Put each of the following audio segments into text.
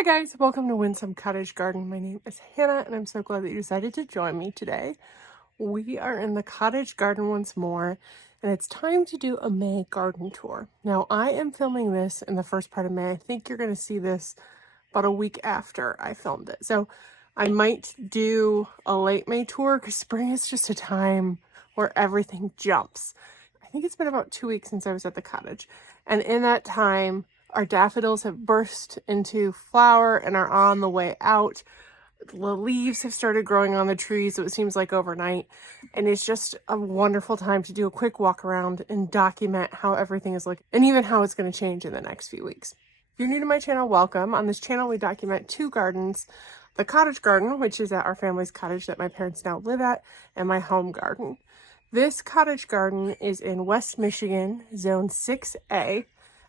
Hi guys, welcome to Windsome Cottage Garden. My name is Hannah and I'm so glad that you decided to join me today. We are in the cottage garden once more and it's time to do a May garden tour. Now I am filming this in the first part of May. I think you're going to see this about a week after I filmed it. So I might do a late May tour because spring is just a time where everything jumps. I think it's been about 2 weeks since I was at the cottage. And in that time, our daffodils have burst into flower and are on the way out. The leaves have started growing on the trees, so it seems like overnight. And it's just a wonderful time to do a quick walk around and document how everything is looking and even how it's going to change in the next few weeks. If you're new to my channel, welcome. On this channel, we document two gardens. The cottage garden, which is at our family's cottage that my parents now live at, and my home garden. This cottage garden is in West Michigan, Zone 6A.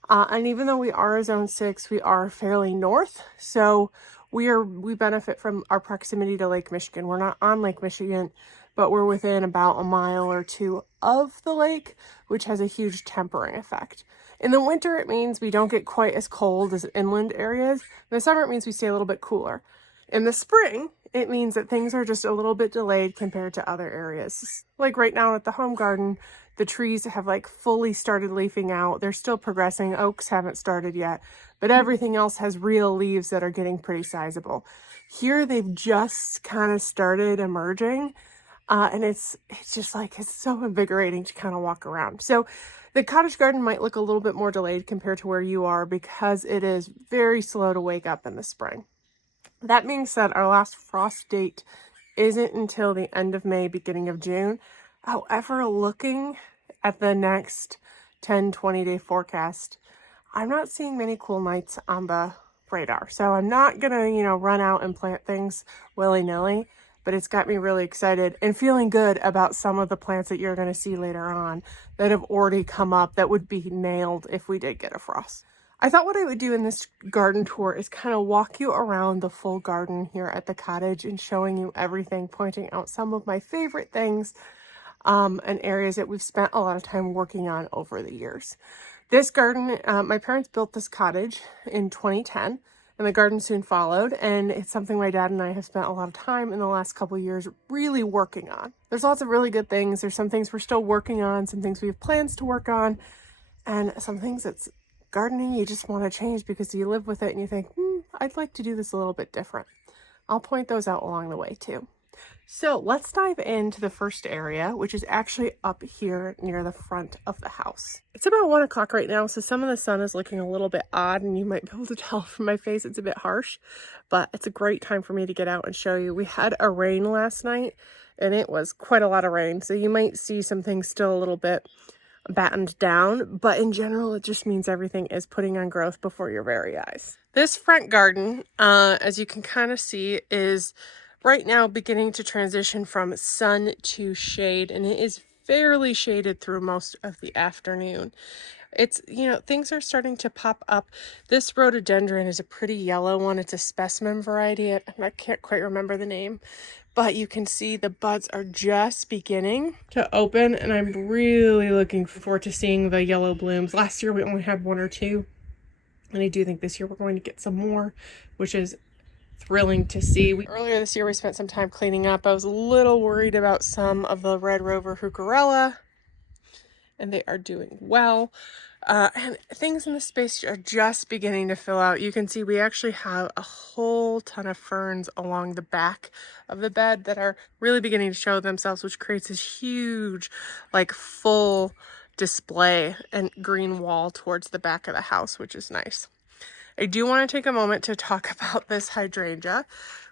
And even though we are a Zone 6, we are fairly north. So we benefit from our proximity to Lake Michigan. We're not on Lake Michigan, but we're within about a mile or two of the lake, which has a huge tempering effect. In the winter, it means we don't get quite as cold as inland areas. In the summer, it means we stay a little bit cooler. In the spring, it means that things are just a little bit delayed compared to other areas. Like right now at the home garden, the trees have like fully started leafing out. They're still progressing. Oaks haven't started yet, but everything else has real leaves that are getting pretty sizable. Here, they've just kind of started emerging. And it's just like, it's so invigorating to kind of walk around. So the cottage garden might look a little bit more delayed compared to where you are because it is very slow to wake up in the spring. That being said, our last frost date isn't until the end of May, beginning of June. However, looking at the next 10-20 day forecast, I'm not seeing many cool nights on the radar. So I'm not gonna, run out and plant things willy-nilly, but it's got me really excited and feeling good about some of the plants that you're gonna see later on that have already come up that would be nailed if we did get a frost. I thought what I would do in this garden tour is kind of walk you around the full garden here at the cottage and showing you everything, pointing out some of my favorite things and areas that we've spent a lot of time working on over the years. This garden, my parents built this cottage in 2010 and the garden soon followed, and it's something my dad and I have spent a lot of time in the last couple of years really working on. There's lots of really good things. There's some things we're still working on, some things we have plans to work on, and some things that's gardening you just want to change because you live with it and you think, I'd like to do this a little bit different. I'll point those out along the way too. So let's dive into the first area, which is actually up here near the front of the house. It's about 1 o'clock right now, so some of the sun is looking a little bit odd and you might be able to tell from my face it's a bit harsh, but it's a great time for me to get out and show you. We had a rain last night and it was quite a lot of rain, so you might see some things still a little bit battened down, but in general it just means everything is putting on growth before your very eyes. This front garden, as you can kind of see, is right now beginning to transition from sun to shade, and it is fairly shaded through most of the afternoon. It's, things are starting to pop up. This rhododendron is a pretty yellow one. It's a specimen variety. I can't quite remember the name, but you can see the buds are just beginning to open, and I'm really looking forward to seeing the yellow blooms. Last year we only had 1 or 2, and I do think this year we're going to get some more, which is thrilling to see. Earlier this year we spent some time cleaning up. I was a little worried about some of the Red Rover Heucherella, and they are doing well. And things in the space are just beginning to fill out. You can see we actually have a whole ton of ferns along the back of the bed that are really beginning to show themselves, which creates this huge, like, full display and green wall towards the back of the house, which is nice. I do want to take a moment to talk about this hydrangea,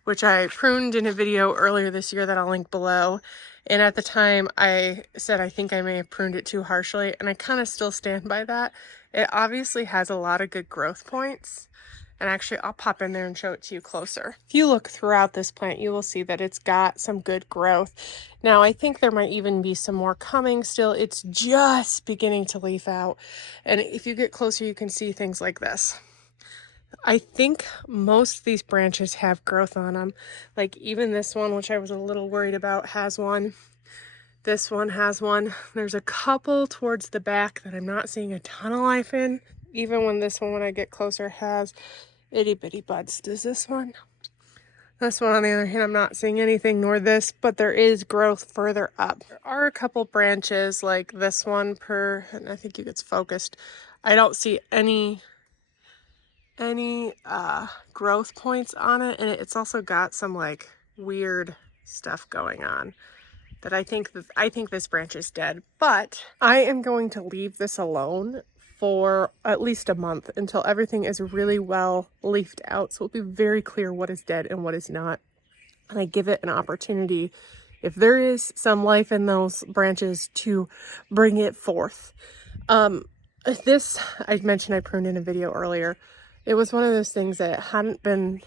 which I pruned in a video earlier this year that I'll link below. And at the time I said I think I may have pruned it too harshly, and I kind of still stand by that. It obviously has a lot of good growth points, and actually I'll pop in there and show it to you closer. If you look throughout this plant, you will see that it's got some good growth. Now I think there might even be some more coming still. It's just beginning to leaf out, and if you get closer you can see things like this. I think most of these branches have growth on them. Like even this one, which I was a little worried about, has one. This one has one. There's a couple towards the back that I'm not seeing a ton of life in. Even when this one, when I get closer, has itty bitty buds. Does this one? This one, on the other hand, I'm not seeing anything, nor this, but there is growth further up. There are a couple branches like this one and I think it gets focused. I don't see any growth points on it, and it's also got some like weird stuff going on that I think this branch is dead. But I am going to leave this alone for at least a month until everything is really well leafed out, so it'll be very clear what is dead and what is not, and I give it an opportunity, if there is some life in those branches, to bring it forth. This, I mentioned I pruned in a video earlier. It was one of those things that hadn't been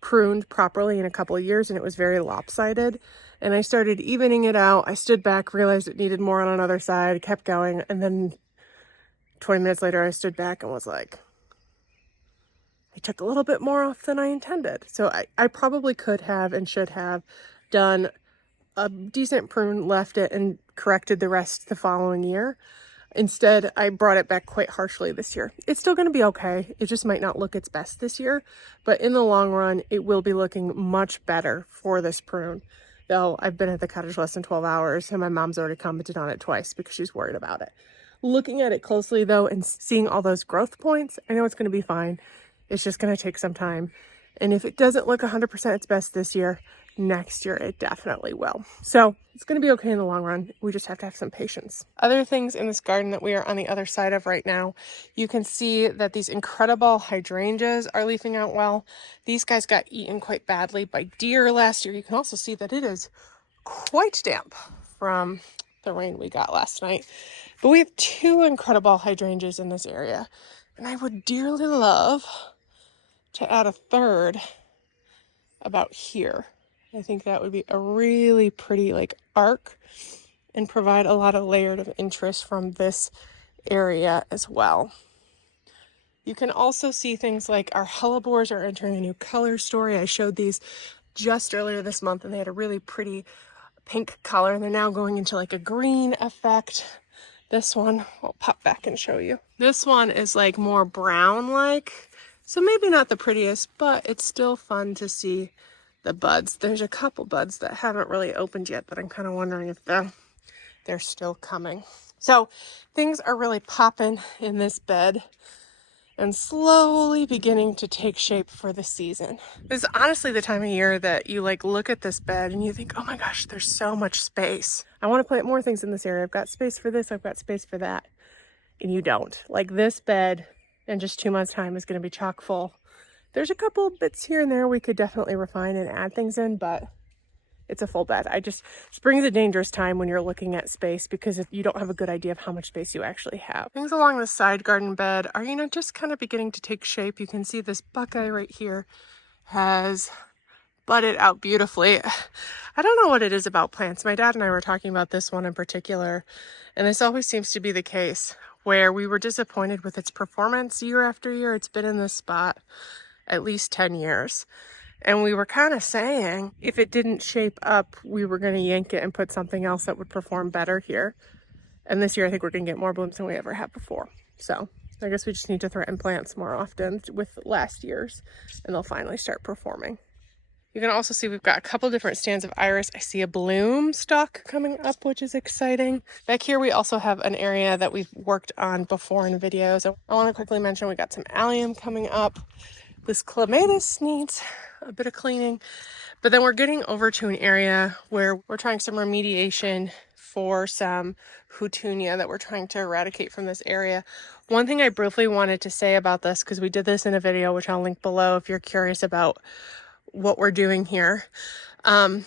pruned properly in a couple of years, and it was very lopsided. And I started evening it out. I stood back, realized it needed more on another side, kept going, and then 20 minutes later I stood back and was like, I took a little bit more off than I intended. So I probably could have and should have done a decent prune, left it, and corrected the rest the following year. Instead, I brought it back quite harshly this year. It's still going to be okay. It just might not look its best this year, but in the long run, it will be looking much better for this prune. Though I've been at the cottage less than 12 hours, and my mom's already commented on it twice because she's worried about it. Looking at it closely, though, and seeing all those growth points, I know it's going to be fine. It's just going to take some time. And if it doesn't look 100% its best this year, next year it definitely will. So it's going to be okay in the long run. We just have to have some patience. Other things in this garden that we are on the other side of right now, you can see that these incredible hydrangeas are leafing out well. These guys got eaten quite badly by deer last year. You can also see that it is quite damp from the rain we got last night. But we have two incredible hydrangeas in this area, and I would dearly love to add a third about here. I think that would be a really pretty like arc and provide a lot of layered of interest from this area as well. You can also see things like our hellebores are entering a new color story. I showed these just earlier this month, and they had a really pretty pink color, and they're now going into like a green effect. This one, I'll pop back and show you. This one is like more brown like, so maybe not the prettiest, but it's still fun to see the buds. There's a couple buds that haven't really opened yet that I'm kind of wondering if they're still coming. So things are really popping in this bed and slowly beginning to take shape for the season. This is honestly the time of year that you like look at this bed and you think, oh my gosh, there's so much space. I want to plant more things in this area. I've got space for this, I've got space for that. And you don't. Like this bed in just 2 months' time is going to be chock full. There's a couple bits here and there we could definitely refine and add things in, but it's a full bed. Spring's a dangerous time when you're looking at space because if you don't have a good idea of how much space you actually have. Things along the side garden bed are, just kind of beginning to take shape. You can see this buckeye right here has budded out beautifully. I don't know what it is about plants. My dad and I were talking about this one in particular, and this always seems to be the case where we were disappointed with its performance year after year. It's been in this spot at least 10 years. And we were kind of saying if it didn't shape up, we were going to yank it and put something else that would perform better here. And this year, I think we're going to get more blooms than we ever had before. So I guess we just need to threaten plants more often with last year's, and they'll finally start performing. You can also see we've got a couple different stands of iris. I see a bloom stalk coming up, which is exciting. Back here, we also have an area that we've worked on before in videos. I want to quickly mention we got some allium coming up. This clematis needs a bit of cleaning, but then we're getting over to an area where we're trying some remediation for some houtunia that we're trying to eradicate from this area. One thing I briefly wanted to say about this, because we did this in a video, which I'll link below if you're curious about what we're doing here. When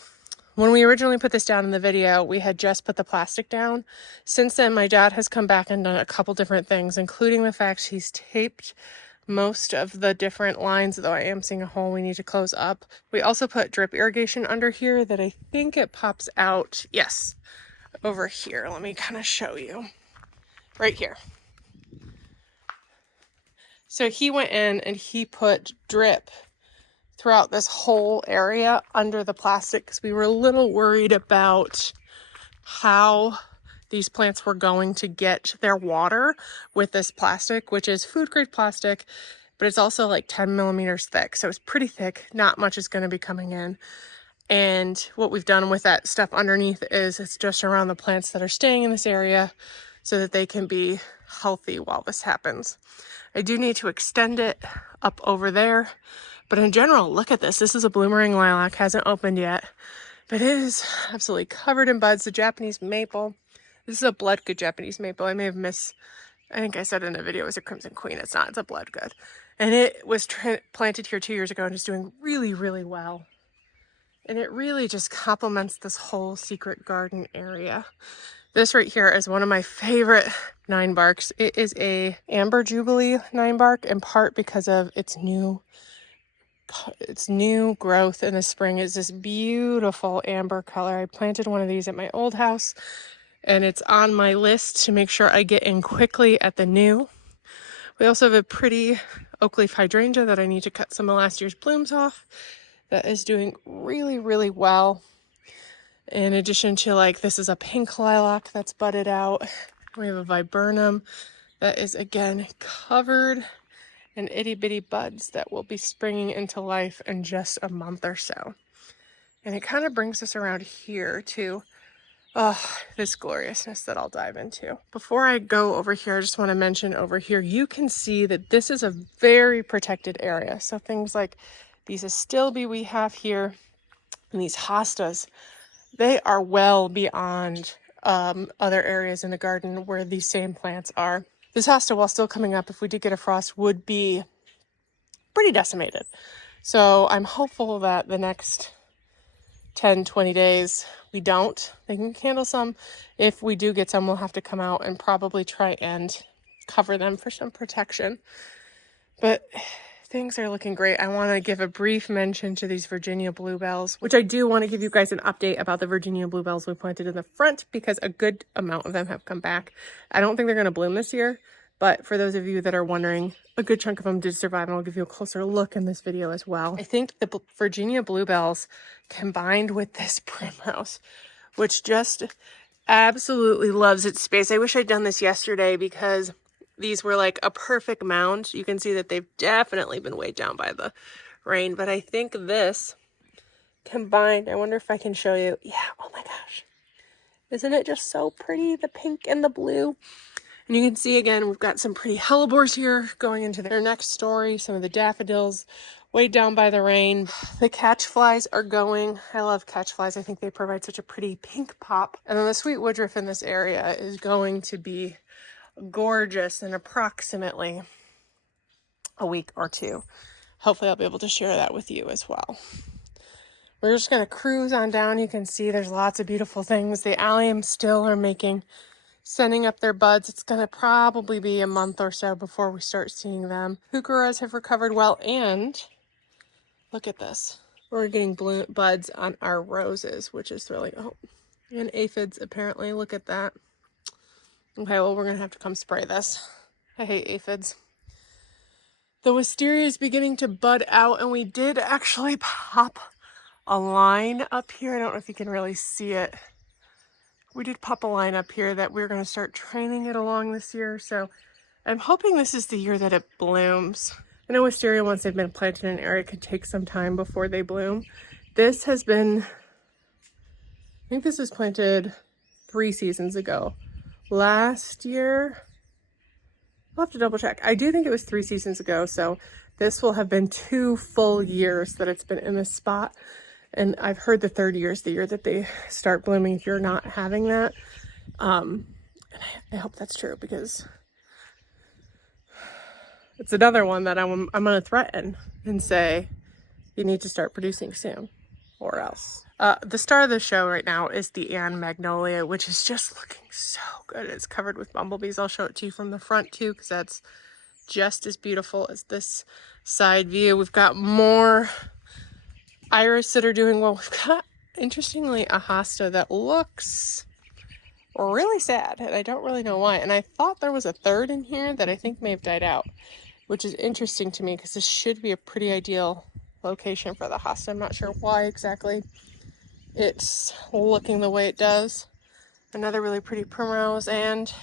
we originally put this down in the video, we had just put the plastic down. Since then, my dad has come back and done a couple different things, including the fact he's taped most of the different lines, though I am seeing a hole we need to close up. We also put drip irrigation under here that I think it pops out. Yes, over here. Let me kind of show you. Right here. So he went in and he put drip throughout this whole area under the plastic because we were a little worried about how these plants were going to get their water with this plastic, which is food grade plastic, but it's also like 10 millimeters thick. So it's pretty thick. Not much is going to be coming in. And what we've done with that stuff underneath is it's just around the plants that are staying in this area so that they can be healthy while this happens. I do need to extend it up over there, but in general, look at this. This is a bloomerang lilac, hasn't opened yet, but it is absolutely covered in buds. The Japanese maple, this is a blood good Japanese maple. I may have I think I said in a video it was a Crimson Queen. It's not, it's a blood good. And it was planted here 2 years ago and is doing really, really well. And it really just complements this whole secret garden area. This right here is one of my favorite 9-barks. It is a Amber Jubilee 9-bark, in part because of its new growth in the spring. Is this beautiful amber color. I planted one of these at my old house, and it's on my list to make sure I get in quickly at the new. We also have a pretty oak leaf hydrangea that I need to cut some of last year's blooms off. That is doing really, really well. In addition to, like, this is a pink lilac that's budded out. We have a viburnum that is again covered in itty bitty buds that will be springing into life in just a month or so. And it kind of brings us around here to this gloriousness that I'll dive into. Before I go over here, I just want to mention over here, you can see that this is a very protected area. So things like these astilbe we have here and these hostas, they are well beyond other areas in the garden where these same plants are. This hosta, while still coming up, if we did get a frost, would be pretty decimated. So I'm hopeful that the next 10, 20 days we don't. They can handle some. If we do get some, we'll have to come out and probably try and cover them for some protection. But things are looking great. I want to give a brief mention to these Virginia bluebells, which I do want to give you guys an update about the Virginia bluebells we planted in the front because a good amount of them have come back. I don't think they're going to bloom this year, but for those of you that are wondering, a good chunk of them did survive, and I'll give you a closer look in this video as well. I think the Virginia bluebells combined with this primrose, which just absolutely loves its space. I wish I'd done this yesterday because these were like a perfect mound. You can see that they've definitely been weighed down by the rain, but I think this combined, I wonder if I can show you. Yeah, oh my gosh. Isn't it just so pretty? The pink and the blue. And you can see again, we've got some pretty hellebores here going into their next story. Some of the daffodils weighed down by the rain. The catch flies are going. I love catch flies. I think they provide such a pretty pink pop. And then the sweet woodruff in this area is going to be gorgeous in approximately a week or two. Hopefully I'll be able to share that with you as well. We're just going to cruise on down. You can see there's lots of beautiful things. The alliums still are sending up their buds. It's going to probably be a month or so before we start seeing them. Heucheras have recovered well, and look at this. We're getting buds on our roses, which is thrilling. Oh, and aphids apparently. Look at that. Okay, well, we're going to have to come spray this. I hate aphids. The wisteria is beginning to bud out, and we did actually pop a line up here. I don't know if you can really see it. We did pop a line up here that we're going to start training it along this year. So I'm hoping this is the year that it blooms. I know wisteria, once they've been planted in an area, could take some time before they bloom. This has been, I think this was planted 3 seasons ago. Last year, I'll have to double check. I do think it was 3 seasons ago, so this will have been 2 full years that it's been in this spot. And I've heard the 3rd year is the year that they start blooming if you're not having that. And I hope that's true because it's another one that I'm going to threaten and say, you need to start producing soon or else. The star of the show right now is the Ann Magnolia, which is just looking so good. It's covered with bumblebees. I'll show it to you from the front too, because that's just as beautiful as this side view. We've got more iris that are doing well. We've got, interestingly, a hosta that looks really sad, and I don't really know why. And I thought there was a third in here that I think may have died out, which is interesting to me because this should be a pretty ideal location for the hosta. I'm not sure why exactly it's looking the way it does. Another really pretty primrose, and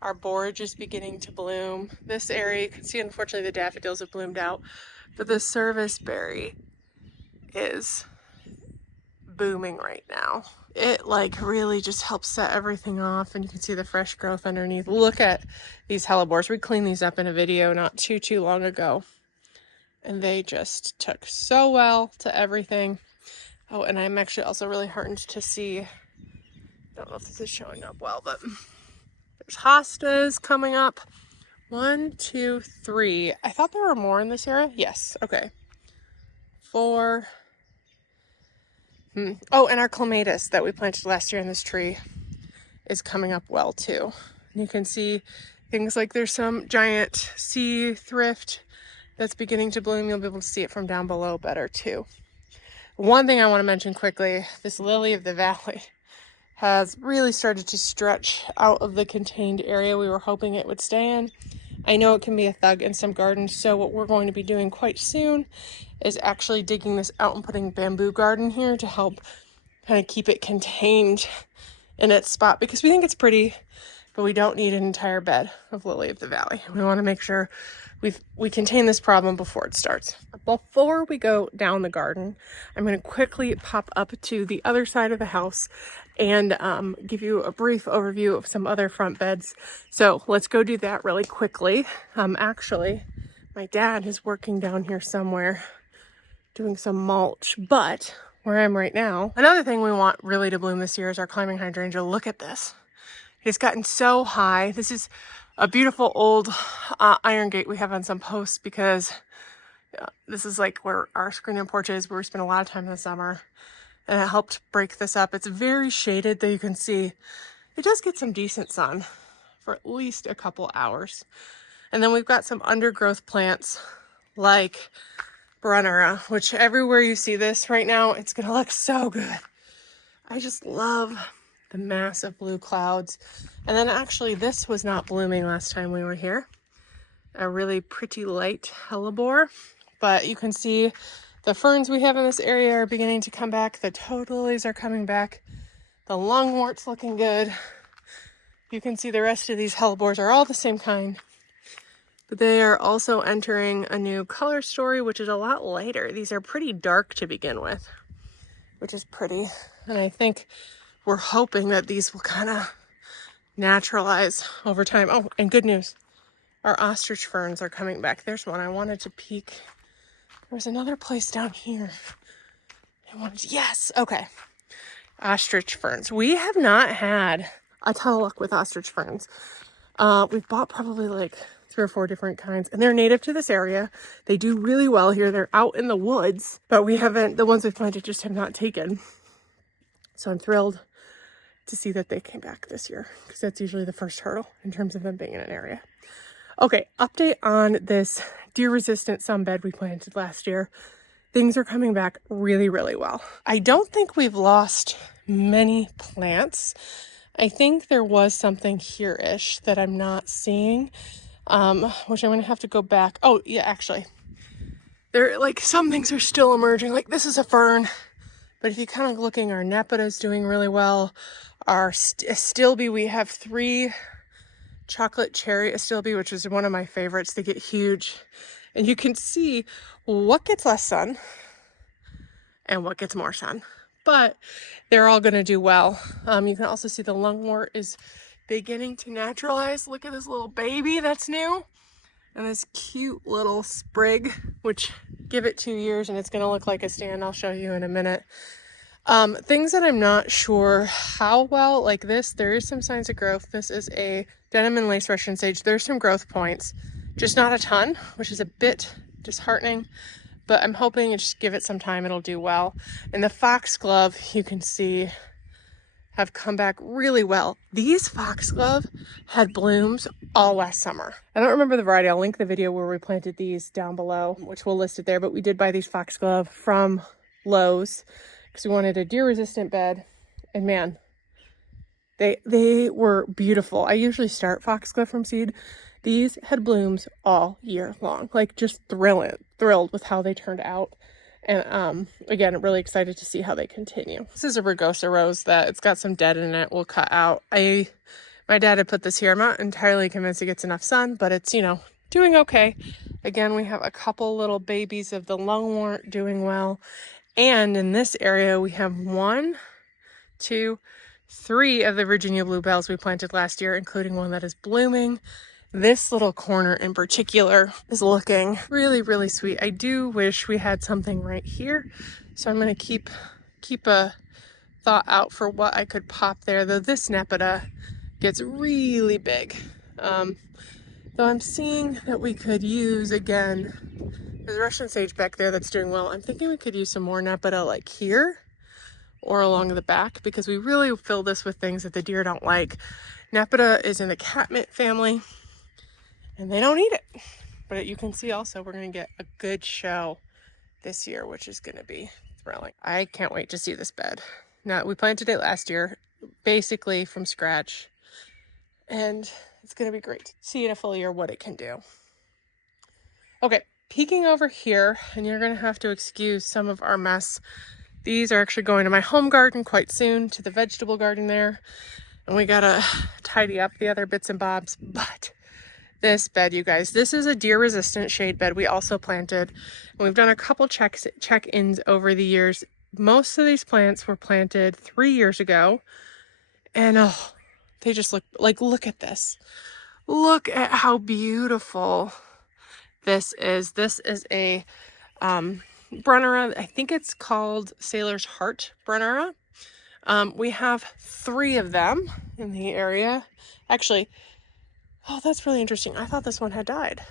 Our borage is beginning to bloom. This area, you can see unfortunately the daffodils have bloomed out, but the serviceberry is booming right now. It like really just helps set everything off, and you can see the fresh growth underneath. Look at these hellebores. We cleaned these up in a video not too long ago, and they just took so well to everything. Oh, and I'm actually also really heartened to see, I don't know if this is showing up well, but there's hostas coming up. 1, 2, 3. I thought there were more in this area. Yes. Okay. 4. Oh, and our clematis that we planted last year in this tree is coming up well too. And you can see things like there's some giant sea thrift that's beginning to bloom. You'll be able to see it from down below better too. One thing I want to mention quickly, this lily of the valley has really started to stretch out of the contained area we were hoping it would stay in. I know it can be a thug in some gardens, so what we're going to be doing quite soon is actually digging this out and putting bamboo garden here to help kind of keep it contained in its spot, because we think it's pretty, but we don't need an entire bed of lily of the valley. We want to make sure we contain this problem before it starts. Before we go down the garden, I'm going to quickly pop up to the other side of the house and give you a brief overview of some other front beds. So let's go do that really quickly. Actually, my dad is working down here somewhere doing some mulch, but where I am right now, another thing we want really to bloom this year is our climbing hydrangea. Look at this. It's gotten so high. This is a beautiful old iron gate we have on some posts, because this is like where our screen and porch is, where we spend a lot of time in the summer. And it helped break this up. It's very shaded, though you can see it does get some decent sun for at least a couple hours. And then we've got some undergrowth plants like Brunnera, which everywhere you see this right now, it's gonna look so good. I just love the massive blue clouds. And then actually this was not blooming last time we were here. A really pretty light hellebore, but you can see the ferns we have in this area are beginning to come back. The toad lilies are coming back. The lungwort's looking good. You can see the rest of these hellebores are all the same kind, but they are also entering a new color story, which is a lot lighter. These are pretty dark to begin with, which is pretty. And I think we're hoping that these will kind of naturalize over time. Oh, and good news. Our ostrich ferns are coming back. There's one I wanted to peek. There's another place down here. Yes, okay. Ostrich ferns. We have not had a ton of luck with ostrich ferns. We've bought probably like 3 or 4 different kinds, and they're native to this area. They do really well here. They're out in the woods, but we haven't, the ones we've planted just have not taken. So I'm thrilled to see that they came back this year, because that's usually the first hurdle in terms of them being in an area. Okay, update on this deer-resistant sunbed we planted last year. Things are coming back really, really well. I don't think we've lost many plants. I think there was something here-ish that I'm not seeing, which I'm going to have to go back. Oh, yeah, actually. There, like, some things are still emerging. Like, this is a fern. But if you kind of looking, our Nepeta is doing really well. Our Astilbe, we have 3 chocolate cherry Astilbe, which is one of my favorites. They get huge, and you can see what gets less sun and what gets more sun, but they're all going to do well. You can also see the lungwort is beginning to naturalize. Look at this little baby that's new, and this cute little sprig, which give it 2 years and it's going to look like a stand. I'll show you in a minute. Things that I'm not sure how well, like this, there is some signs of growth. This is a denim and lace Russian sage. There's some growth points, just not a ton, which is a bit disheartening, but I'm hoping just give it some time, it'll do well. And the foxglove, you can see, have come back really well. These foxglove had blooms all last summer. I don't remember the variety. I'll link the video where we planted these down below, which we'll list it there, but we did buy these foxglove from Lowe's because we wanted a deer-resistant bed, and man, they were beautiful. I usually start foxglove from seed. These had blooms all year long, like just thrilled with how they turned out. And again, I'm really excited to see how they continue. This is a rugosa rose that it's got some dead in it. We'll cut out. I My dad had put this here. I'm not entirely convinced it gets enough sun, but it's, you know, doing okay. Again, we have a couple little babies of the lungwort doing well. And in this area, we have 1, 2, 3 of the Virginia bluebells we planted last year, including one that is blooming. This little corner in particular is looking really, really sweet. I do wish we had something right here. So I'm going to keep a thought out for what I could pop there, though this nepeta gets really big. Though I'm seeing that we could use, again, there's Russian sage back there that's doing well. I'm thinking we could use some more nepeta like here or along the back, because we really fill this with things that the deer don't like. Nepeta is in the catmint family and they don't eat it. But you can see also we're going to get a good show this year, which is going to be thrilling. I can't wait to see this bed. Now, we planted it last year, basically from scratch, and it's going to be great to see in a full year what it can do. Okay, peeking over here, and you're going to have to excuse some of our mess. These are actually going to my home garden quite soon, to the vegetable garden there, and we got to tidy up the other bits and bobs. But this bed, you guys, this is a deer resistant shade bed we also planted, and we've done a couple check-ins over the years. Most of these plants were planted 3 years ago, and oh, they just look at this. Look at how beautiful this is. This is a Brunnera. I think it's called Sailor's Heart Brunnera. We have 3 of them in the area. Actually, oh, that's really interesting. I thought this one had died.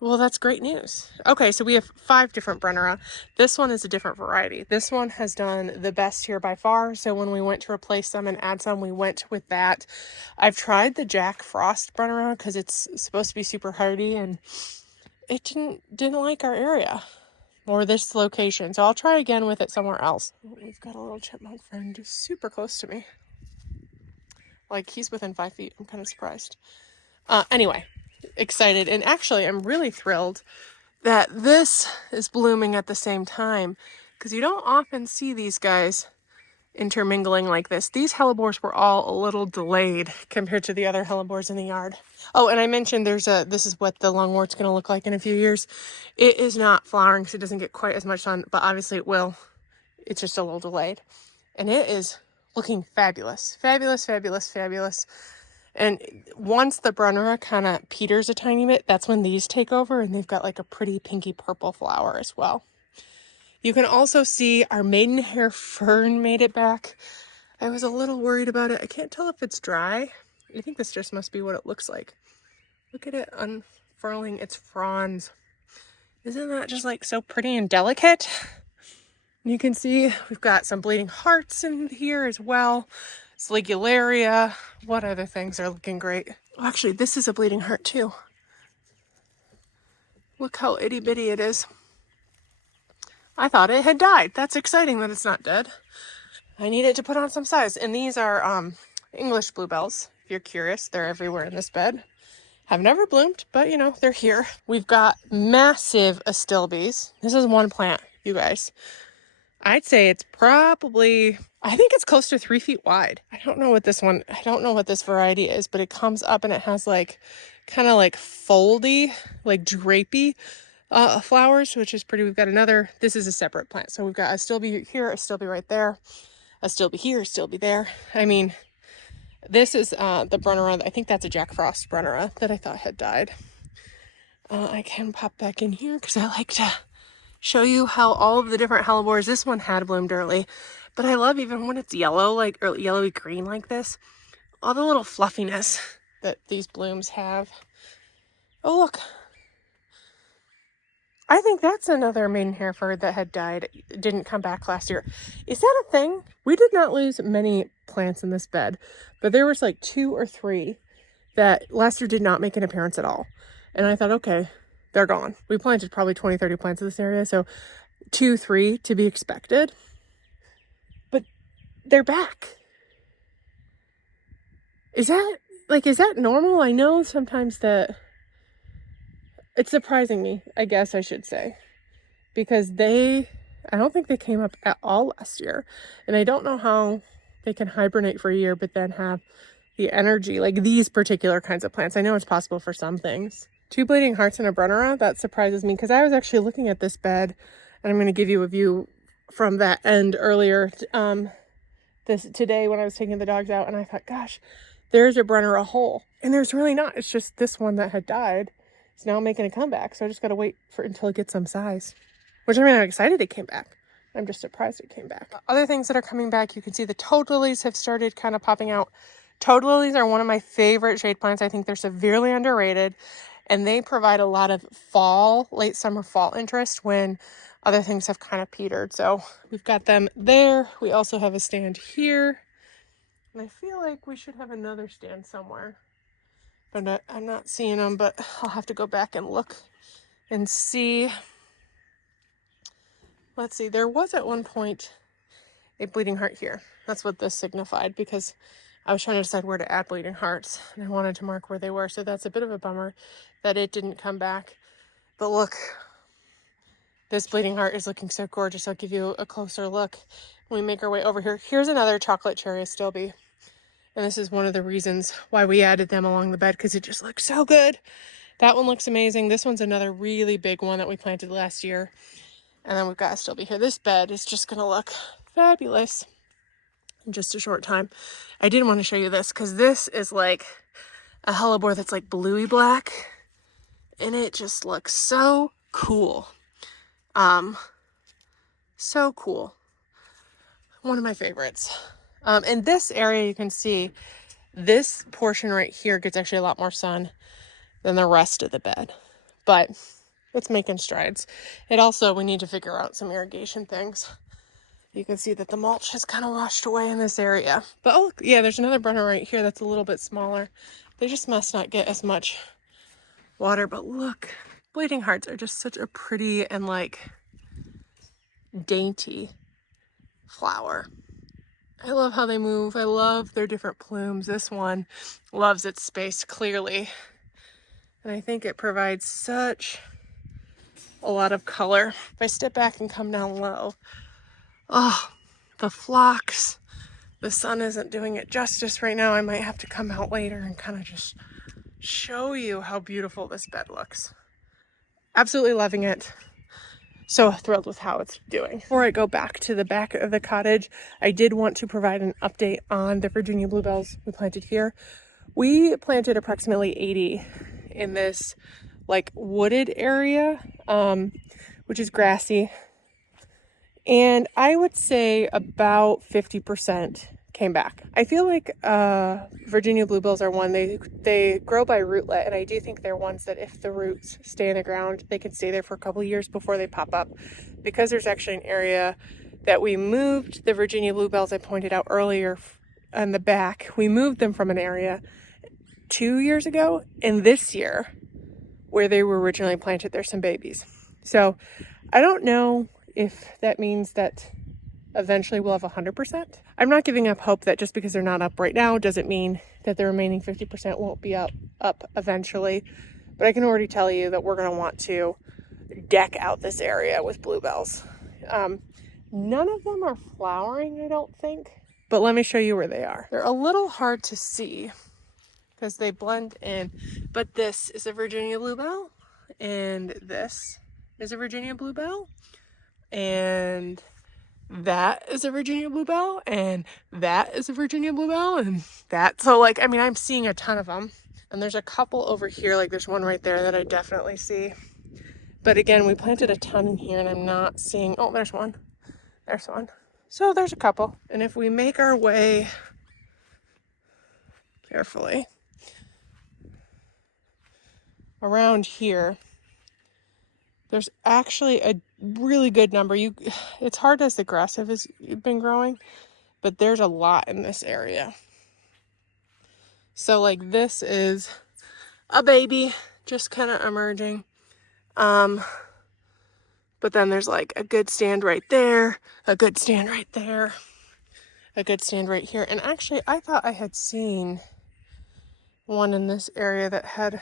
Well, that's great news. Okay, so we have 5 different Brunnera. This one is a different variety. This one has done the best here by far. So when we went to replace some and add some, we went with that. I've tried the Jack Frost Brunnera because it's supposed to be super hardy, and it didn't like our area or this location. So I'll try again with it somewhere else. We've got a little chipmunk friend just super close to me. Like, he's within 5 feet. I'm kind of surprised. Anyway, excited. And actually, I'm really thrilled that this is blooming at the same time, because you don't often see these guys intermingling like this. These hellebores were all a little delayed compared to the other hellebores in the yard. Oh, and I mentioned this is what the lungwort's going to look like in a few years. It is not flowering, so it doesn't get quite as much sun, but obviously it will. It's just a little delayed. And it is looking fabulous. Fabulous, fabulous, fabulous. And once the Brunnera kind of peters a tiny bit, that's when these take over, and they've got like a pretty pinky purple flower as well. You can also see our maidenhair fern made it back. I was a little worried about it. I can't tell if it's dry. I think this just must be what it looks like. Look at it unfurling its fronds. Isn't that just like so pretty and delicate? You can see we've got some bleeding hearts in here as well. Sligularia. What other things are looking great? Oh, actually, this is a bleeding heart too. Look how itty bitty it is. I thought it had died. That's exciting that it's not dead. I need it to put on some size. And these are English bluebells. If you're curious, they're everywhere in this bed. Have never bloomed, but you know, they're here. We've got massive astilbes. This is one plant, you guys. I'd say it's probably, I think it's close to 3 feet wide. I don't know what this variety is, but it comes up and it has like, kind of like foldy, like drapey flowers, which is pretty. We've got another, this is a separate plant. So we've got astilbe here, astilbe right there, astilbe here, astilbe there. I mean, this is the Brunnera. I think that's a Jack Frost Brunnera that I thought had died. I can pop back in here because I like to show you how all of the different hellebores, this one had bloomed early, but I love even when it's yellow, like, or yellowy green like this, all the little fluffiness that these blooms have. Oh, look. I think that's another maidenhair fern that had died, didn't come back last year. Is that a thing? We did not lose many plants in this bed, but there was like 2 or 3 that last year did not make an appearance at all. And I thought, okay, they're gone. We planted probably 20, 30 plants in this area, so 2, 3 to be expected. But they're back. Is that normal? I know sometimes that it's surprising me, I guess I should say, because I don't think they came up at all last year. And I don't know how they can hibernate for a year, but then have the energy, like these particular kinds of plants. I know it's possible for some things. 2 bleeding hearts and a Brunnera, that surprises me because I was actually looking at this bed, and I'm going to give you a view from that end earlier today when I was taking the dogs out, and I thought, gosh, there's a Brunnera hole. And there's really not. It's just this one that had died is now making a comeback. So I just got to wait until it gets some size. Which, I mean, I'm excited it came back. I'm just surprised it came back. Other things that are coming back, you can see the toad lilies have started kind of popping out. Toad lilies are one of my favorite shade plants. I think they're severely underrated. And they provide a lot of fall, late summer, fall interest when other things have kind of petered. So we've got them there. We also have a stand here. And I feel like we should have another stand somewhere. But I'm not seeing them, but I'll have to go back and look and see. Let's see, there was at one point a bleeding heart here. That's what this signified, because I was trying to decide where to add bleeding hearts, and I wanted to mark where they were. So that's a bit of a bummer that it didn't come back. But look, this bleeding heart is looking so gorgeous. I'll give you a closer look when we make our way over here. Here's another chocolate cherry astilbe. And this is one of the reasons why we added them along the bed, because it just looks so good. That one looks amazing. This one's another really big one that we planted last year. And then we've got astilbe here. This bed is just going to look fabulous in just a short time. I did want to show you this because this is like a hellebore that's like bluey black. And it just looks so cool. So cool. One of my favorites. In this area, you can see this portion right here gets actually a lot more sun than the rest of the bed, but it's making strides. It also, we need to figure out some irrigation things. You can see that the mulch has kind of washed away in this area. But oh, yeah, there's another Brunnera right here that's a little bit smaller. They just must not get as much water, but look, bleeding hearts are just such a pretty and like dainty flower. I love how they move. I love their different plumes. This one loves its space clearly. And I think it provides such a lot of color. If I step back and come down low, oh, the phlox. The sun isn't doing it justice right now. I might have to come out later and kind of just show you how beautiful this bed looks. Absolutely loving it. So thrilled with how it's doing. Before I go back to the back of the cottage, I did want to provide an update on the Virginia bluebells we planted here. We planted approximately 80 in this like wooded area, which is grassy. And I would say about 50% came back. I feel like Virginia bluebells are one, they grow by rootlet, and I do think they're ones that if the roots stay in the ground, they can stay there for a couple of years before they pop up. Because there's actually an area that we moved the Virginia bluebells I pointed out earlier on the back. We moved them from an area 2 years ago, and this year, where they were originally planted, there's some babies. So I don't know if that means that eventually we'll have 100%. I'm not giving up hope that just because they're not up right now doesn't mean that the remaining 50% won't be up eventually. But I can already tell you that we're going to want to deck out this area with bluebells. None of them are flowering, I don't think. But let me show you where they are. They're a little hard to see because they blend in. But this is a Virginia bluebell, and this is a Virginia bluebell, and that is a Virginia bluebell, and that is a Virginia bluebell, and that. So like, I mean, I'm seeing a ton of them. And there's a couple over here, like there's one right there that I definitely see. But again, we planted a ton in here and I'm not seeing, oh, there's one. There's one. So there's a couple. And if we make our way carefully around here, there's actually a really good number. It's hard as the grass has been growing, but there's a lot in this area. So like this is a baby just kind of emerging. But then there's like a good stand right there, a good stand right there, a good stand right here. And actually I thought I had seen one in this area that had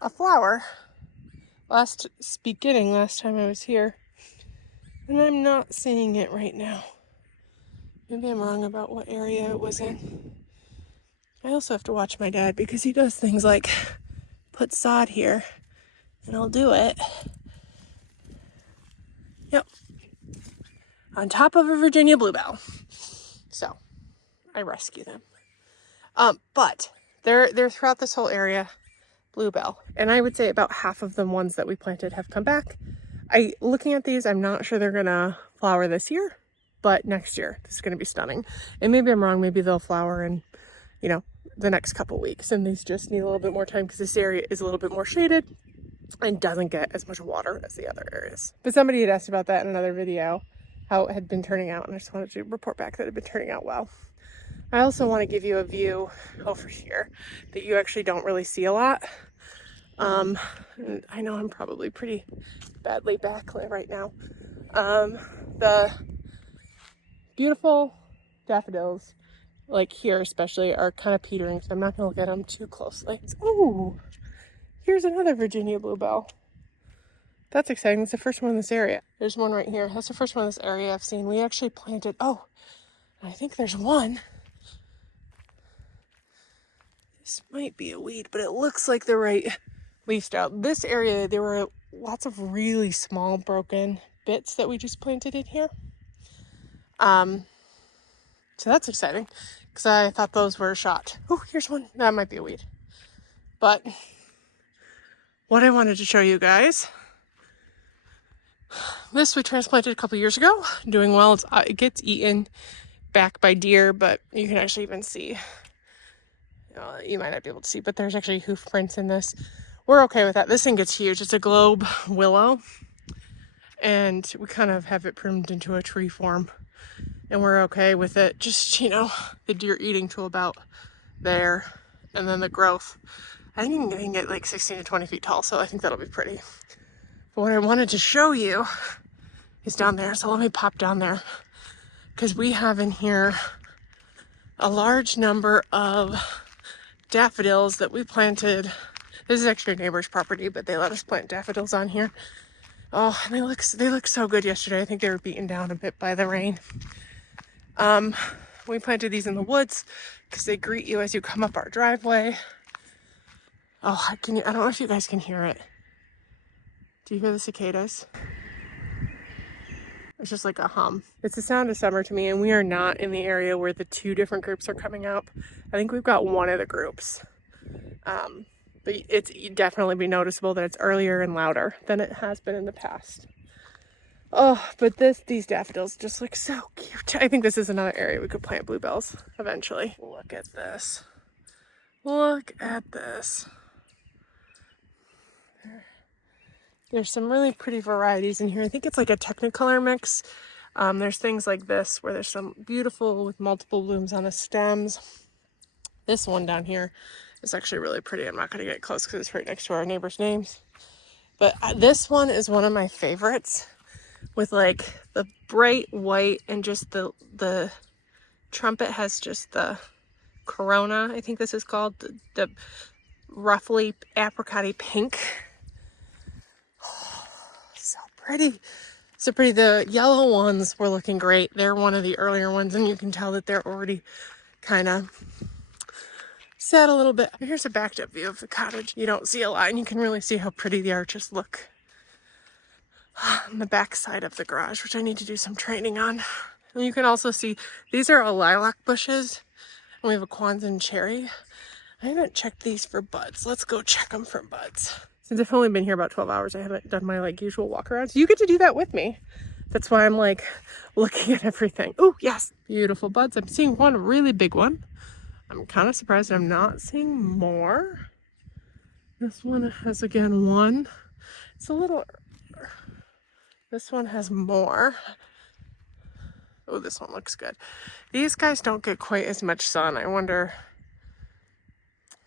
a flower last time I was here, and I'm not seeing it right now. Maybe I'm wrong about what area it was in. I also have to watch my dad because he does things like put sod here, and I'll do it. Yep. On top of a Virginia bluebell. So I rescue them. But they're throughout this whole area, bluebell. And I would say about half of the ones that we planted have come back. Looking at these, I'm not sure they're gonna flower this year, but next year this is gonna be stunning. And maybe I'm wrong, maybe they'll flower in, you know, the next couple weeks, and these just need a little bit more time because this area is a little bit more shaded and doesn't get as much water as the other areas. But somebody had asked about that in another video, how it had been turning out, and I just wanted to report back that it had been turning out well. I also want to give you a view over here that you actually don't really see a lot. And I know I'm probably pretty badly backlit right now. The beautiful daffodils, like here especially, are kind of petering, so I'm not going to look at them too closely. Oh, here's another Virginia bluebell. That's exciting. It's the first one in this area. There's one right here. That's the first one in this area I've seen. We actually planted, oh, I think there's one. This might be a weed, but it looks like the right leaf style. This area, there were lots of really small broken bits that we just planted in here. So that's exciting because I thought those were a shot. Oh, here's one. That might be a weed. But what I wanted to show you guys, this we transplanted a couple years ago, doing well. It gets eaten back by deer, but you can actually even see, you might not be able to see, but there's actually hoof prints in this. We're okay with that. This thing gets huge. It's a globe willow, and we kind of have it pruned into a tree form, and we're okay with it. Just, the deer eating to about there, and then the growth. I think you can get like 16 to 20 feet tall, so I think that'll be pretty. But what I wanted to show you is down there, so let me pop down there, because we have in here a large number of daffodils that we planted. This is actually a neighbor's property, but they let us plant daffodils on here. Oh, and they look so good yesterday. I think they were beaten down a bit by the rain. We planted these in the woods because they greet you as you come up our driveway. Oh, I don't know if you guys can hear it. Do you hear the cicadas? It's just like a hum. It's the sound of summer to me, and we are not in the area where the two different groups are coming up. I think we've got one of the groups. But you'd definitely be noticeable that it's earlier and louder than it has been in the past. Oh, but these daffodils just look so cute. I think this is another area we could plant bluebells eventually. Look at this. Look at this. There's some really pretty varieties in here. I think it's like a Technicolor mix. There's things like this where there's some beautiful with multiple blooms on the stems. This one down here is actually really pretty. I'm not going to get close because it's right next to our neighbors' names. But this one is one of my favorites, with like the bright white and just the trumpet has just the corona, I think this is called, the roughly apricot-y pink. Oh, so pretty. So pretty. The yellow ones were looking great. They're one of the earlier ones, and you can tell that they're already kind of set a little bit. Here's a backed up view of the cottage. You don't see a lot, and you can really see how pretty the arches look on the back side of the garage, which I need to do some training on. And you can also see these are all lilac bushes, and we have a Kwanzaa cherry. I haven't checked these for buds. Let's go check them for buds. Since I've only been here about 12 hours, I haven't done my usual walk arounds. You get to do that with me. That's why I'm looking at everything. Oh yes, beautiful buds. I'm seeing one really big one. I'm kind of surprised I'm not seeing more. This one has, again, one. It's a little... This one has more. Oh, this one looks good. These guys don't get quite as much sun. I wonder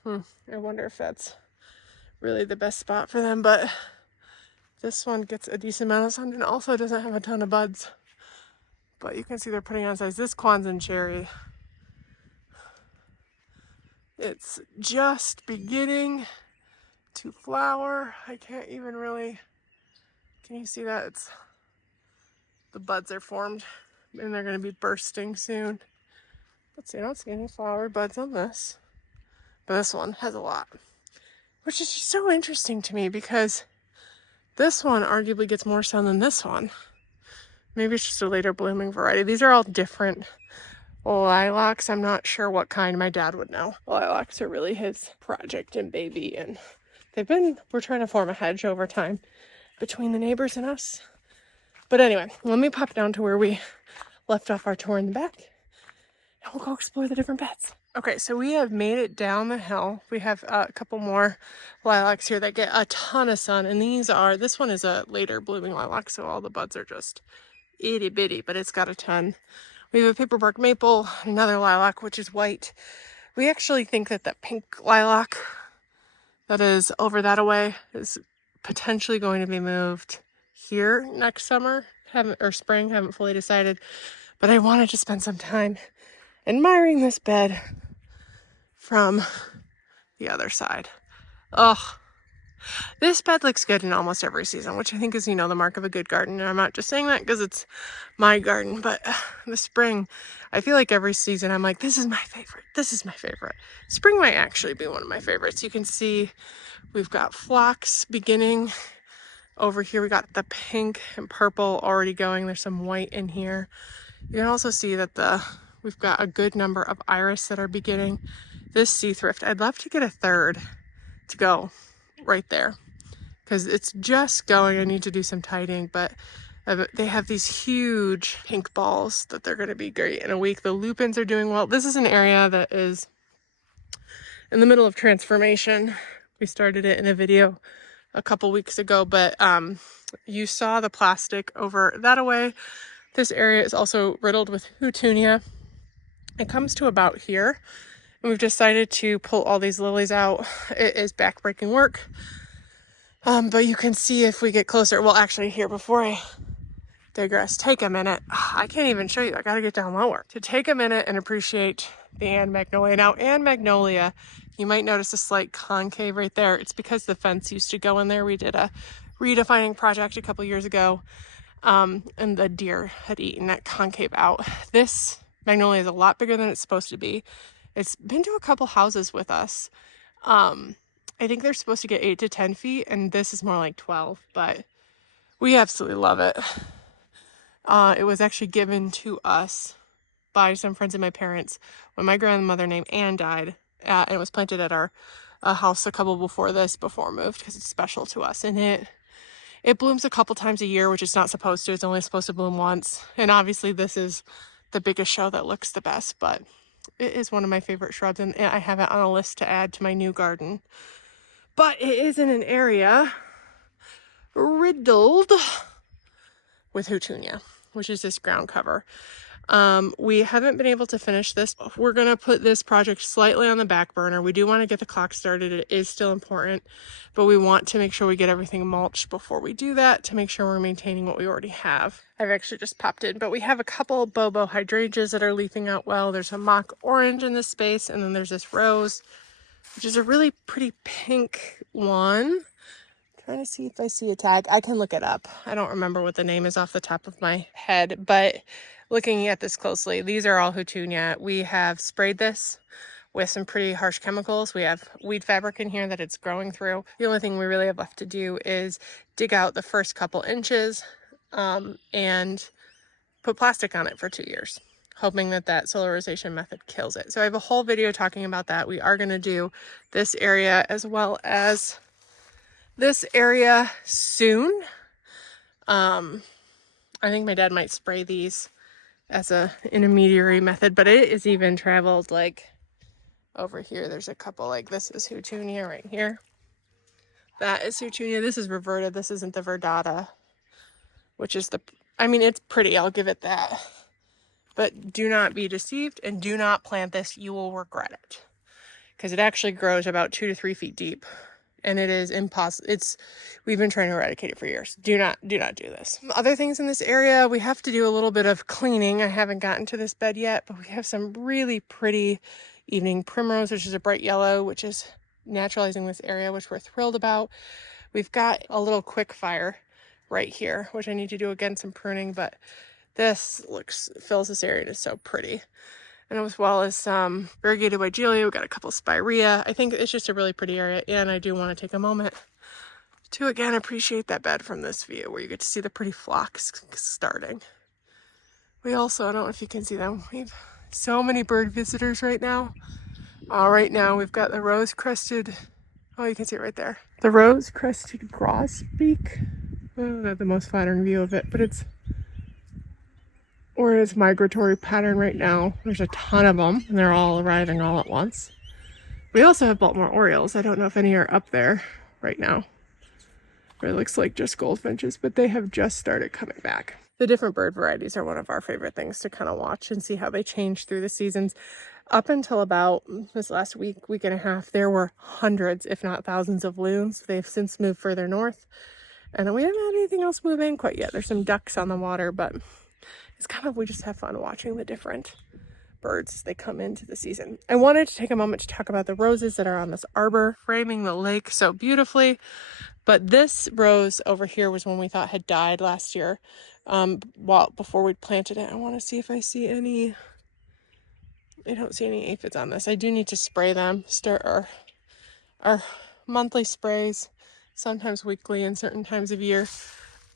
if that's really the best spot for them, but this one gets a decent amount of sun and also doesn't have a ton of buds. But you can see they're putting on size. This Kwanzaa cherry, it's just beginning to flower. I can't even really, can you see that? The buds are formed and they're going to be bursting soon. Let's see, I don't see any flower buds on this. but this one has a lot, which is just so interesting to me because this one arguably gets more sun than this one. Maybe it's just a later blooming variety. These are all different lilacs. I'm not sure what kind. My dad would know. Lilacs are really his project and baby, and we're trying to form a hedge over time between the neighbors and us. But anyway, let me pop down to where we left off our tour in the back, and we'll go explore the different beds. Okay, so we have made it down the hill. We have a couple more lilacs here that get a ton of sun, and this one is a later blooming lilac, so all the buds are just itty bitty, but it's got a ton. We have a paperbark maple, another lilac, which is white. We actually think that that pink lilac that is over that away is potentially going to be moved here next summer, or spring, haven't fully decided. But I wanted to spend some time admiring this bed from the other side. Oh, this bed looks good in almost every season, which I think is, the mark of a good garden. And I'm not just saying that because it's my garden, but the spring, I feel like every season I'm like, this is my favorite. This is my favorite. Spring might actually be one of my favorites. You can see we've got phlox beginning over here. We got the pink and purple already going. There's some white in here. You can also see that we've got a good number of iris that are beginning. This sea thrift, I'd love to get a third to go right there because it's just going. I need to do some tidying, but they have these huge pink balls that they're going to be great in a week. The lupins are doing well. This is an area that is in the middle of transformation. We started it in a video a couple weeks ago, but you saw the plastic over that away. This area is also riddled with houtunia. It comes to about here, and we've decided to pull all these lilies out. It is backbreaking work, but you can see if we get closer. Well, actually, here, before I digress, take a minute. I can't even show you. I got to get down lower to take a minute and appreciate the Ann Magnolia. Now, Ann Magnolia, you might notice a slight concave right there. It's because the fence used to go in there. We did a redefining project a couple years ago, and the deer had eaten that concave out. This magnolia is a lot bigger than it's supposed to be. It's been to a couple houses with us. I think they're supposed to get 8 to 10 feet, and this is more like 12, but we absolutely love it. It was actually given to us by some friends of my parents when my grandmother named Anne died, and it was planted at our house a couple before moved, because it's special to us. And it blooms a couple times a year, which it's not supposed to. It's only supposed to bloom once. And obviously this is the biggest show that looks the best, but it is one of my favorite shrubs, and I have it on a list to add to my new garden. But it is in an area riddled with houtunia, which is this ground cover. We haven't been able to finish this. We're going to put this project slightly on the back burner. We do want to get the clock started. It is still important, but we want to make sure we get everything mulched before we do that to make sure we're maintaining what we already have. I've actually just popped in, but we have a couple bobo hydrangeas that are leafing out well. There's a mock orange in this space, and then there's this rose, which is a really pretty pink one. Trying to see if I see a tag. I can look it up. I don't remember what the name is off the top of my head, but looking at this closely, these are all houtunia. We have sprayed this with some pretty harsh chemicals. We have weed fabric in here that it's growing through. The only thing we really have left to do is dig out the first couple inches and put plastic on it for 2 years, hoping that solarization method kills it. So I have a whole video talking about that. We are going to do this area as well as this area soon. I think my dad might spray these as an intermediary method, but it is even traveled like over here. There's a couple, like this is houtunia right here. That is houtunia. This is reverted. This isn't the verdata, which is it's pretty. I'll give it that. But do not be deceived and do not plant this. You will regret it, because it actually grows about 2 to 3 feet deep. And it is impossible. We've been trying to eradicate it for years. Do not do this. Other things in this area, we have to do a little bit of cleaning. I haven't gotten to this bed yet, but we have some really pretty evening primrose, which is a bright yellow, which is naturalizing this area, which we're thrilled about. We've got a little quick fire right here, which I need to do again some pruning, but this fills this area and is so pretty. and as well as some variegated Weigelia. We got a couple spirea. I think it's just a really pretty area, and I do want to take a moment to again appreciate that bed from this view where you get to see the pretty flocks starting. We also, I don't know if you can see them, we have so many bird visitors right now. Right now we've got the rose-crested, oh, you can see it right there. The rose-crested grosbeak. Oh, not the most flattering view of it, but we're in its migratory pattern right now. There's a ton of them, and they're all arriving all at once. We also have Baltimore Orioles. I don't know if any are up there right now. It looks like just goldfinches, but they have just started coming back. The different bird varieties are one of our favorite things to kind of watch and see how they change through the seasons. Up until about this last week and a half, there were hundreds, if not thousands of loons. They've since moved further north, and we haven't had anything else move in quite yet. There's some ducks on the water, but it's kind of, we just have fun watching the different birds as they come into the season. I wanted to take a moment to talk about the roses that are on this arbor, framing the lake so beautifully. But this rose over here was one we thought had died last year, before we'd planted it. I want to see if I see any. I don't see any aphids on this. I do need to spray them. Start our monthly sprays, sometimes weekly in certain times of year.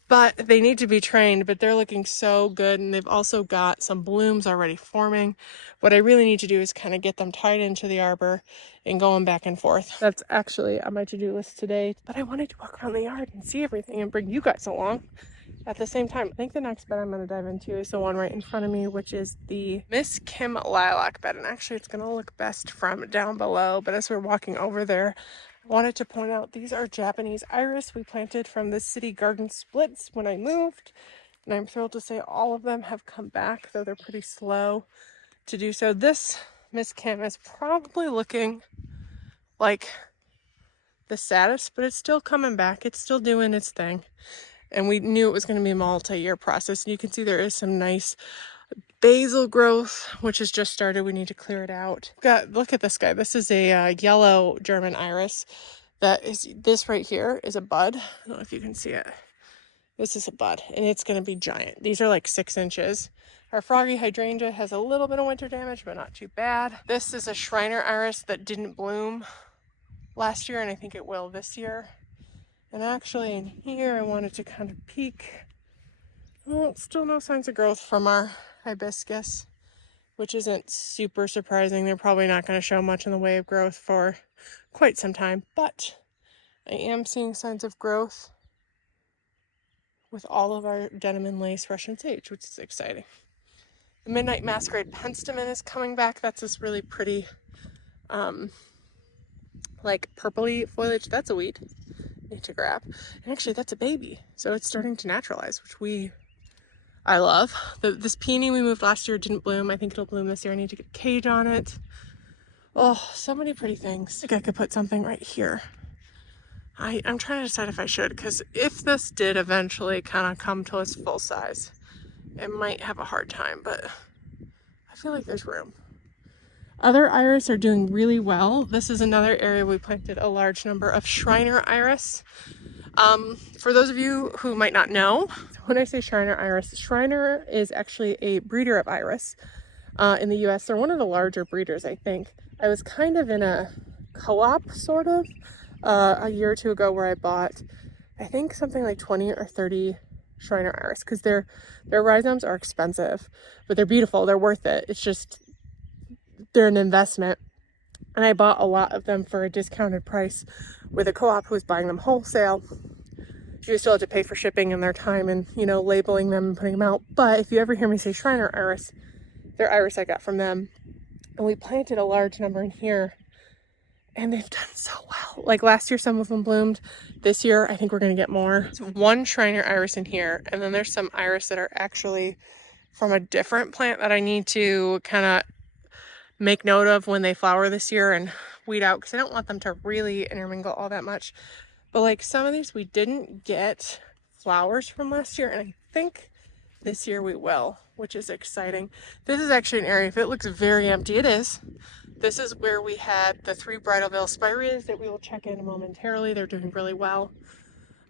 But they need to be trained, but they're looking so good, and they've also got some blooms already forming. What I really need to do is kind of get them tied into the arbor and going back and forth. That's actually on my to-do list today, but I wanted to walk around the yard and see everything and bring you guys along at the same time. I think the next bed I'm going to dive into is the one right in front of me, which is the Miss Kim lilac bed, and actually it's going to look best from down below, but as we're walking over there, wanted to point out these are Japanese iris we planted from the city garden splits when I moved, and I'm thrilled to say all of them have come back, though they're pretty slow to do so. This Miss Kim is probably looking like the saddest, but it's still coming back. It's still doing its thing, and we knew it was going to be a multi-year process. And you can see there is some nice basil growth, which has just started. We need to clear it out. Look at this guy. This is a yellow German iris. This right here is a bud. I don't know if you can see it. This is a bud, and it's going to be giant. These are like 6 inches. Our froggy hydrangea has a little bit of winter damage, but not too bad. This is a Shriner iris that didn't bloom last year, and I think it will this year. And actually in here, I wanted to kind of peek. Well, still no signs of growth from our hibiscus, which isn't super surprising. They're probably not going to show much in the way of growth for quite some time, but I am seeing signs of growth with all of our denim and lace Russian sage, which is exciting. The Midnight Masquerade penstemon is coming back. That's this really pretty, like purpley foliage. That's a weed. Need to grab. And actually, that's a baby, so it's starting to naturalize, which I love. This peony we moved last year didn't bloom. I think it'll bloom this year. I need to get a cage on it. Oh, so many pretty things. I think I could put something right here. I'm trying to decide if I should, because if this did eventually kind of come to its full size, it might have a hard time, but I feel like there's room. Other iris are doing really well. This is another area we planted a large number of Shriner iris. For those of you who might not know, when I say Shriner iris, Shriner is actually a breeder of iris in the US. They're one of the larger breeders, I think. I was kind of in a co-op sort of a year or two ago where I bought, I think, something like 20 or 30 Shriner iris, because their rhizomes are expensive, but they're beautiful. They're worth it. It's just, they're an investment. And I bought a lot of them for a discounted price with a co-op who was buying them wholesale. You still have to pay for shipping and their time and, you know, labeling them and putting them out. But if you ever hear me say Shriner iris, they're iris I got from them. And we planted a large number in here, and they've done so well. Like last year, some of them bloomed. This year, I think we're going to get more. It's one Shriner iris in here, and then there's some iris that are actually from a different plant that I need to kind of make note of when they flower this year and weed out, because I don't want them to really intermingle all that much. But like some of these we didn't get flowers from last year, and I think this year we will, which is exciting. This is actually an area, if it looks very empty, it is. This is where we had the 3 Bridalveil spireas that we will check in momentarily. They're doing really well.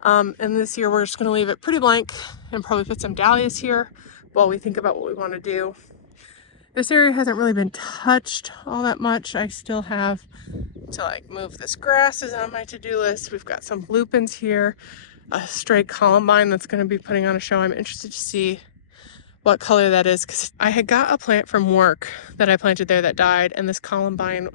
And this year we're just going to leave it pretty blank and probably put some dahlias here while we think about what we want to do. This area hasn't really been touched all that much. I still have to like move this grass is on my to-do list. We've got some lupins here, a stray columbine that's going to be putting on a show. I'm interested to see what color that is because I had got a plant from work that I planted there that died, and this columbine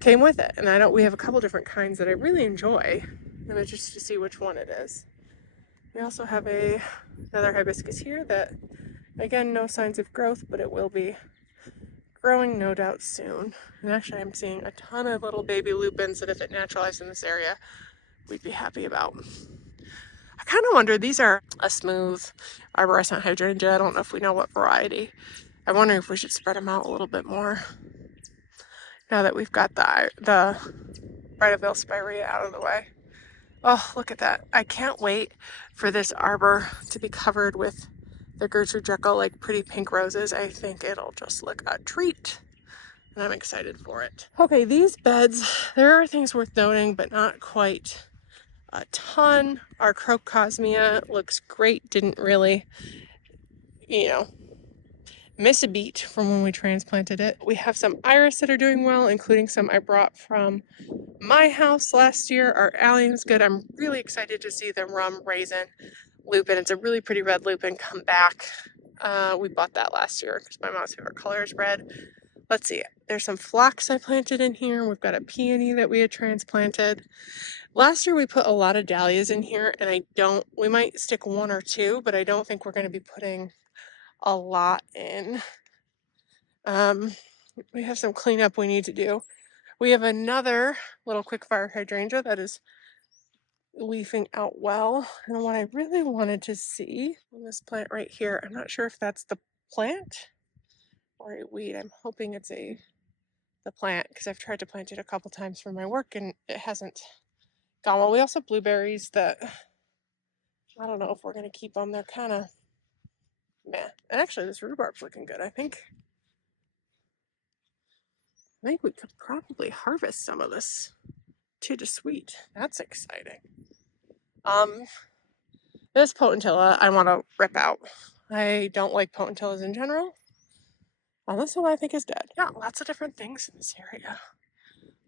came with it. And we have a couple different kinds that I really enjoy. I'm interested to see which one it is. We also have another hibiscus here that, again, no signs of growth, but it will be growing no doubt soon. And actually I'm seeing a ton of little baby lupins that if it naturalized in this area, we'd be happy about. I kind of wonder, these are a smooth arborescent hydrangea. I don't know if we know what variety. I'm wondering if we should spread them out a little bit more now that we've got the Bridal spirea out of the way. Oh, look at that. I can't wait for this arbor to be covered with the Gertrude Jekyll, like pretty pink roses. I think it'll just look a treat, and I'm excited for it. Okay, these beds, there are things worth noting, but not quite a ton. Our crocosmia looks great. Didn't really, miss a beat from when we transplanted it. We have some iris that are doing well, including some I brought from my house last year. Our allium's good. I'm really excited to see the rum raisin lupin. It's a really pretty red lupin come back. We bought that last year because my mom's favorite color is red. Let's see. There's some phlox I planted in here. We've got a peony that we had transplanted. Last year we put a lot of dahlias in here, and we might stick one or two, but I don't think we're going to be putting a lot in. We have some cleanup we need to do. We have another little quickfire hydrangea that is leafing out well. And what I really wanted to see on this plant right here, I'm not sure if that's the plant or a weed. I'm hoping it's the plant because I've tried to plant it a couple times for my work and it hasn't gone well. We also have blueberries that I don't know if we're going to keep them. They're kind of meh. And actually this rhubarb's looking good. I think we could probably harvest some of this to sweet. That's exciting. This potentilla I want to rip out. I don't like potentillas in general. This one I think is dead. Yeah, lots of different things in this area.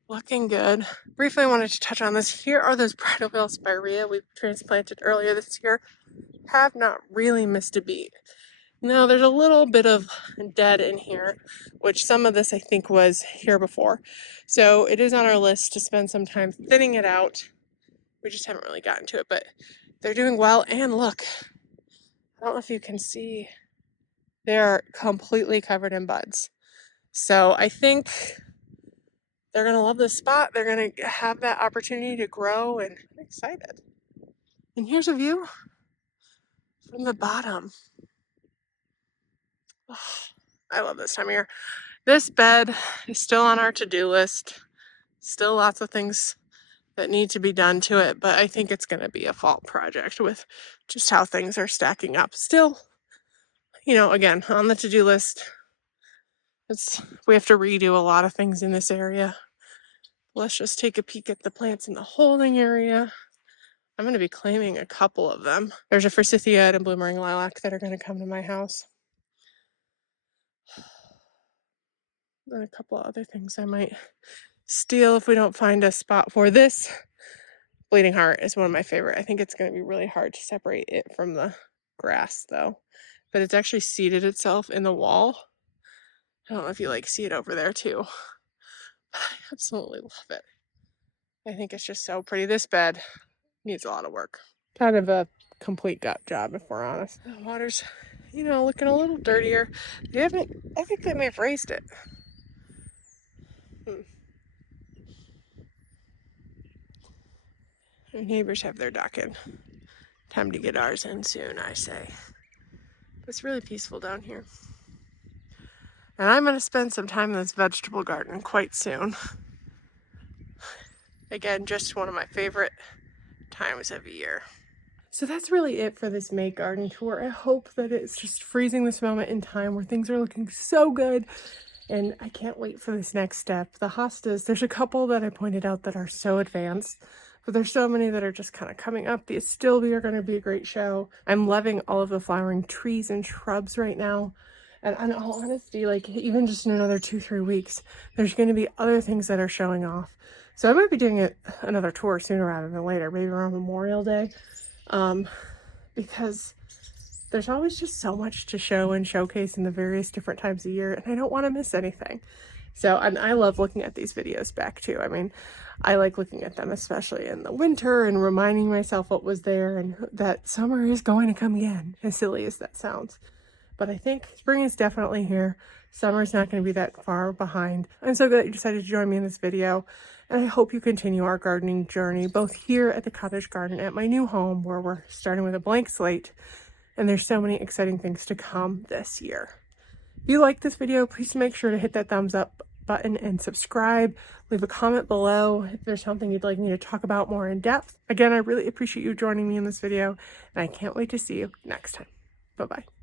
Looking good. Briefly, I wanted to touch on this. Here are those bridal spirea we transplanted earlier this year. Have not really missed a beat. Now, there's a little bit of dead in here, which some of this I think was here before. So it is on our list to spend some time thinning it out. We just haven't really gotten to it, but they're doing well. And look, I don't know if you can see, they're completely covered in buds. So I think they're going to love this spot. They're going to have that opportunity to grow, and I'm excited. And here's a view from the bottom. Oh, I love this time of year. This bed is still on our to-do list. Still lots of things that need to be done to it, but I think it's going to be a fall project with just how things are stacking up. Still, again, on the to-do list, we have to redo a lot of things in this area. Let's just take a peek at the plants in the holding area. I'm going to be claiming a couple of them. There's a forsythia and a bloomering lilac that are going to come to my house. And a couple of other things I might steal if we don't find a spot for this. Bleeding heart is one of my favorite. I think it's going to be really hard to separate it from the grass though. But it's actually seated itself in the wall. I don't know if you see it over there too. I absolutely love it. I think it's just so pretty. This bed needs a lot of work. Kind of a complete gut job if we're honest. The water's, looking a little dirtier. I think they may have raised it. Our neighbors have their dock in. Time to get ours in soon, I say. It's really peaceful down here. And I'm going to spend some time in this vegetable garden quite soon. Again, just one of my favorite times of year. So that's really it for this May garden tour. I hope that it's just freezing this moment in time where things are looking so good. And I can't wait for this next step. The hostas, there's a couple that I pointed out that are so advanced, but there's so many that are just kind of coming up. The astilbe are going to be a great show. I'm loving all of the flowering trees and shrubs right now. And in all honesty, like even just in another 2-3 weeks, there's going to be other things that are showing off. So I might be doing another tour sooner rather than later, maybe around Memorial Day, because there's always just so much to show and showcase in the various different times of year, and I don't want to miss anything. So, and I love looking at these videos back too. I mean, I like looking at them, especially in the winter, and reminding myself what was there and that summer is going to come again, as silly as that sounds. But I think spring is definitely here. Summer's not going to be that far behind. I'm so glad you decided to join me in this video, and I hope you continue our gardening journey, both here at the cottage garden at my new home, where we're starting with a blank slate, and there's so many exciting things to come this year. If you like this video, please make sure to hit that thumbs up button and subscribe. Leave a comment below if there's something you'd like me to talk about more in depth. Again, I really appreciate you joining me in this video, and I can't wait to see you next time. Bye-bye.